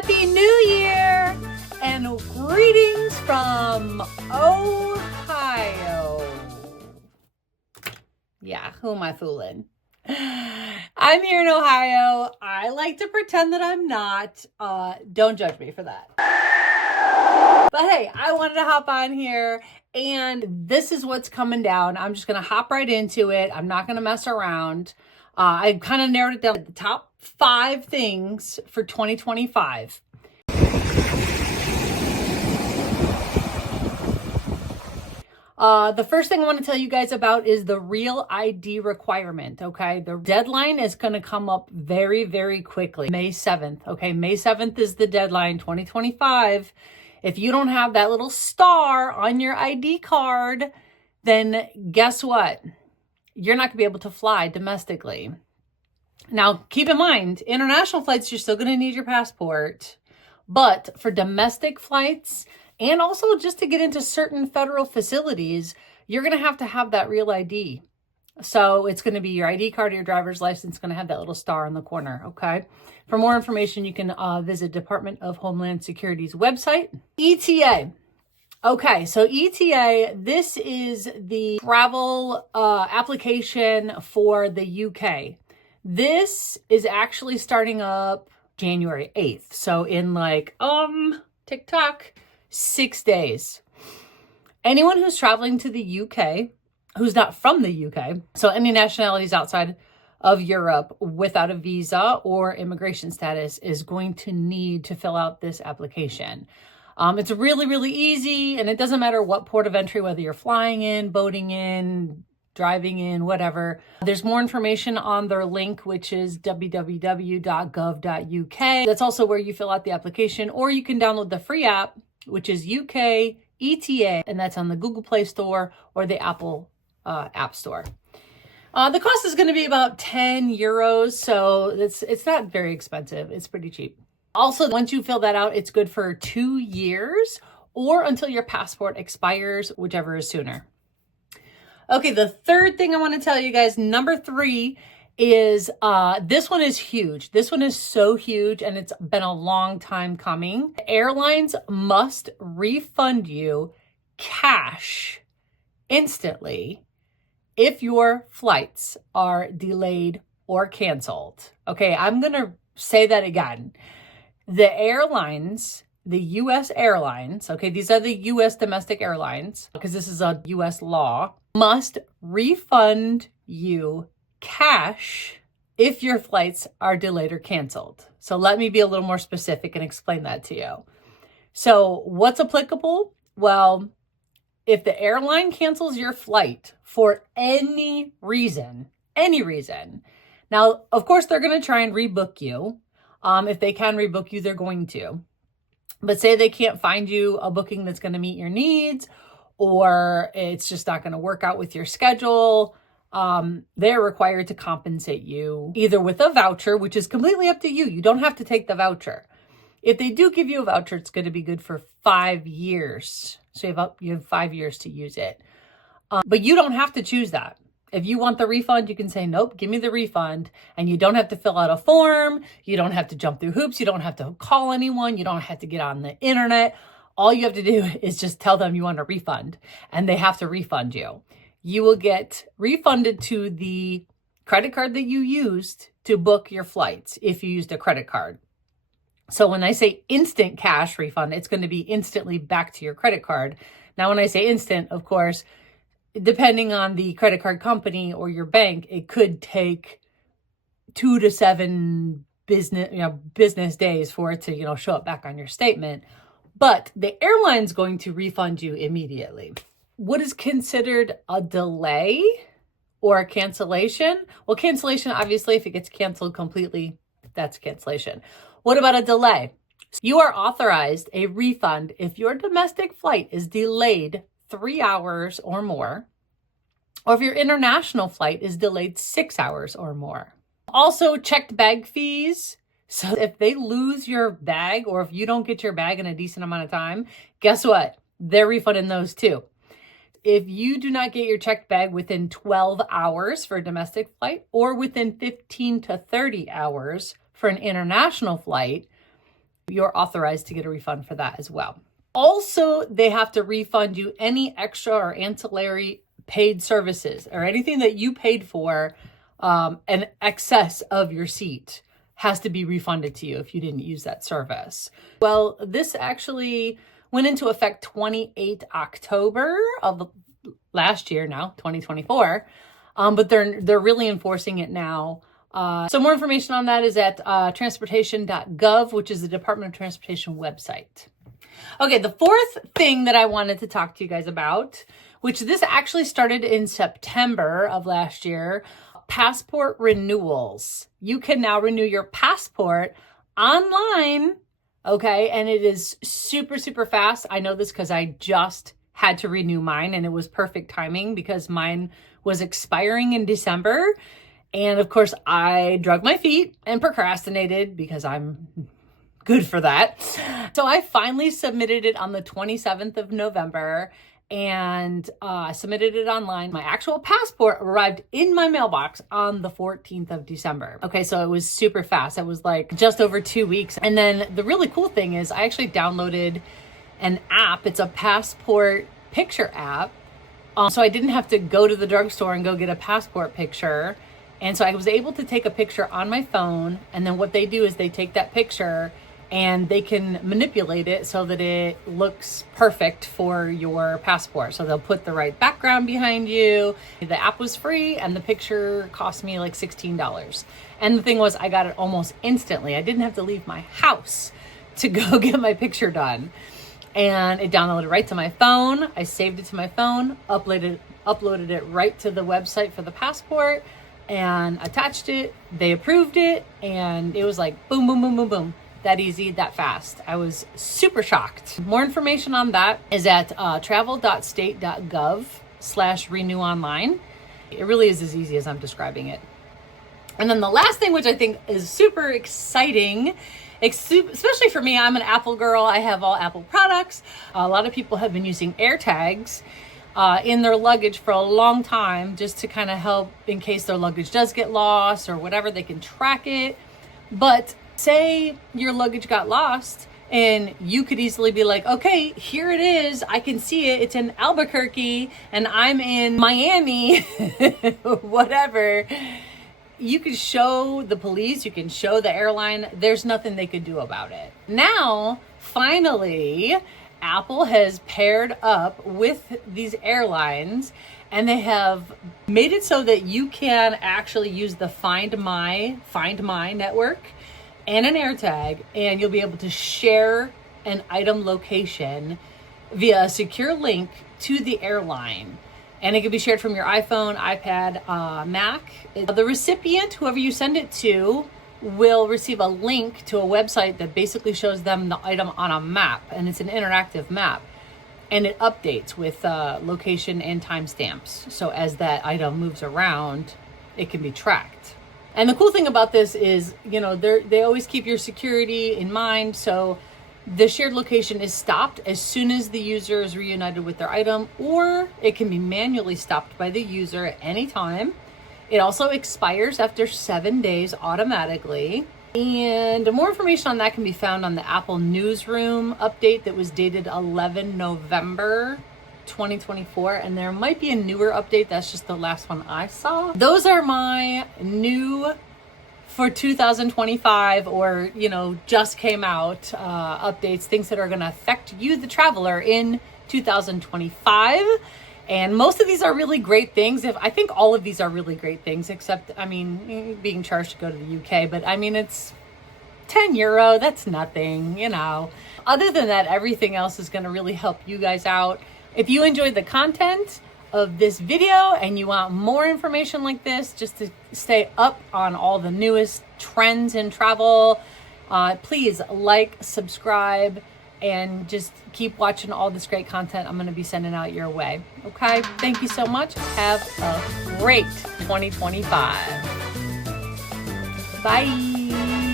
Happy New Year and greetings from Ohio. Yeah, who am I fooling? I'm here in Ohio. I like to pretend that I'm not. Don't judge me for that. But hey, I wanted to hop on here and this is what's coming down. I'm just going to hop right into it. I'm not going to mess around. I kind of narrowed it down to the top 5 things for 2025. The first thing I want to tell you guys about is the real ID requirement, okay? The deadline is going to come up very, very quickly. May 7th, okay? May 7th is the deadline, 2025. If you don't have that little star on your ID card, then guess what? You're not going to be able to fly domestically. Now, keep in mind, international flights, you're still going to need your passport. But for domestic flights, and also just to get into certain federal facilities, you're going to have that real ID. So it's going to be your ID card or your driver's license going to have that little star in the corner, okay? For more information, you can visit Department of Homeland Security's website. ETA. Okay, so ETA, this is the travel application for the UK. This is actually starting up January 8th. So in TikTok, 6 days. Anyone who's traveling to the UK, who's not from the UK, so any nationalities outside of Europe without a visa or immigration status is going to need to fill out this application. It's really, really easy, and it doesn't matter what port of entry, whether you're flying in, boating in, driving in, whatever. There's more information on their link, which is www.gov.uk. That's also where you fill out the application, or you can download the free app, which is UK ETA, and that's on the Google Play Store or the Apple App Store. The cost is going to be about 10 euros, so it's not very expensive. It's pretty cheap. Also, once you fill that out, it's good for 2 years or until your passport expires, whichever is sooner. Okay, the third thing I want to tell you guys, number 3, is this one is huge. This one is so huge, and it's been a long time coming. Airlines must refund you cash instantly if your flights are delayed or canceled. Okay, I'm going to say that again. The airlines, the U.S. airlines, okay, these are the U.S. domestic airlines, because this is a U.S. law, must refund you cash if your flights are delayed or canceled. So let me be a little more specific and explain that to you. So what's applicable? Well, if the airline cancels your flight for any reason, now, of course, they're going to try and rebook you. If they can rebook you, they're going to. But say they can't find you a booking that's going to meet your needs, or it's just not going to work out with your schedule, they're required to compensate you either with a voucher, which is completely up to you. You don't have to take the voucher. If they do give you a voucher, it's going to be good for 5 years. So you have 5 years to use it. But you don't have to choose that. If you want the refund, you can say, nope, give me the refund. And you don't have to fill out a form. You don't have to jump through hoops. You don't have to call anyone. You don't have to get on the internet. All you have to do is just tell them you want a refund, and they have to refund you. You will get refunded to the credit card that you used to book your flights if you used a credit card. So when I say instant cash refund, it's going to be instantly back to your credit card. Now, when I say instant, of course, depending on the credit card company or your bank, it could take 2 to 7 business days for it to, show up back on your statement. But the airline's going to refund you immediately. What is considered a delay or a cancellation? Well, cancellation, obviously, if it gets canceled completely, that's cancellation. What about a delay? You are authorized a refund if your domestic flight is delayed 3 hours or more, or if your international flight is delayed 6 hours or more. Also, checked bag fees. So if they lose your bag, or if you don't get your bag in a decent amount of time, guess what? They're refunding those too. If you do not get your checked bag within 12 hours for a domestic flight, or within 15 to 30 hours for an international flight, you're authorized to get a refund for that as well. Also, they have to refund you any extra or ancillary paid services or anything that you paid for in excess of your seat has to be refunded to you if you didn't use that service. Well, this actually went into effect 28 October of last year now, 2024. But they're really enforcing it now. So more information on that is at transportation.gov, which is the Department of Transportation website. Okay, the fourth thing that I wanted to talk to you guys about, which this actually started in September of last year, passport renewals. You can now renew your passport online, okay? And it is super, super fast. I know this because I just had to renew mine, and it was perfect timing because mine was expiring in December. And of course, I dragged my feet and procrastinated because I'm good for that. So I finally submitted it on the 27th of November and submitted it online. My actual passport arrived in my mailbox on the 14th of December. Okay, so it was super fast. It was like just over 2 weeks. And then the really cool thing is I actually downloaded an app. It's a passport picture app. So I didn't have to go to the drugstore and go get a passport picture. And so I was able to take a picture on my phone. And then what they do is they take that picture and they can manipulate it so that it looks perfect for your passport. So they'll put the right background behind you. The app was free and the picture cost me like $16. And the thing was, I got it almost instantly. I didn't have to leave my house to go get my picture done. And it downloaded right to my phone. I saved it to my phone, uploaded it right to the website for the passport, and attached it. They approved it, and it was like boom, boom, boom, boom, boom. That easy, that fast. I was super shocked. More information on that is at travel.state.gov/renew online. It really is as easy as I'm describing it. And then the last thing, which I think is super exciting, especially for me, I'm an Apple girl. I have all Apple products. A lot of people have been using AirTags in their luggage for a long time just to kind of help in case their luggage does get lost or whatever, they can track it. But say your luggage got lost and you could easily be like, okay, here it is. I can see it. It's in Albuquerque and I'm in Miami, whatever. You can show the police, you can show the airline, there's nothing they could do about it. Now, finally, Apple has paired up with these airlines and they have made it so that you can actually use the Find My network and an AirTag, and you'll be able to share an item location via a secure link to the airline. And it can be shared from your iPhone, iPad, Mac. The recipient, whoever you send it to, will receive a link to a website that basically shows them the item on a map. And it's an interactive map. And it updates with location and timestamps. So as that item moves around, it can be tracked. And the cool thing about this is, you know, they always keep your security in mind. So the shared location is stopped as soon as the user is reunited with their item, or it can be manually stopped by the user at any time. It also expires after 7 days automatically. And more information on that can be found on the Apple Newsroom update that was dated 11 November 2024. And there might be a newer update. That's just the last one I saw. Those are my new for 2025 or, you know, just came out updates, things that are going to affect you, the traveler, in 2025. And most of these are really great things. I think all of these are really great things, except, I mean, being charged to go to the UK, but I mean, it's €10. That's nothing, you know. Other than that, everything else is going to really help you guys out. If you enjoyed the content of this video and you want more information like this, just to stay up on all the newest trends in travel, please like, subscribe, and just keep watching all this great content I'm going to be sending out your way. Okay? Thank you so much. Have a great 2025. Bye.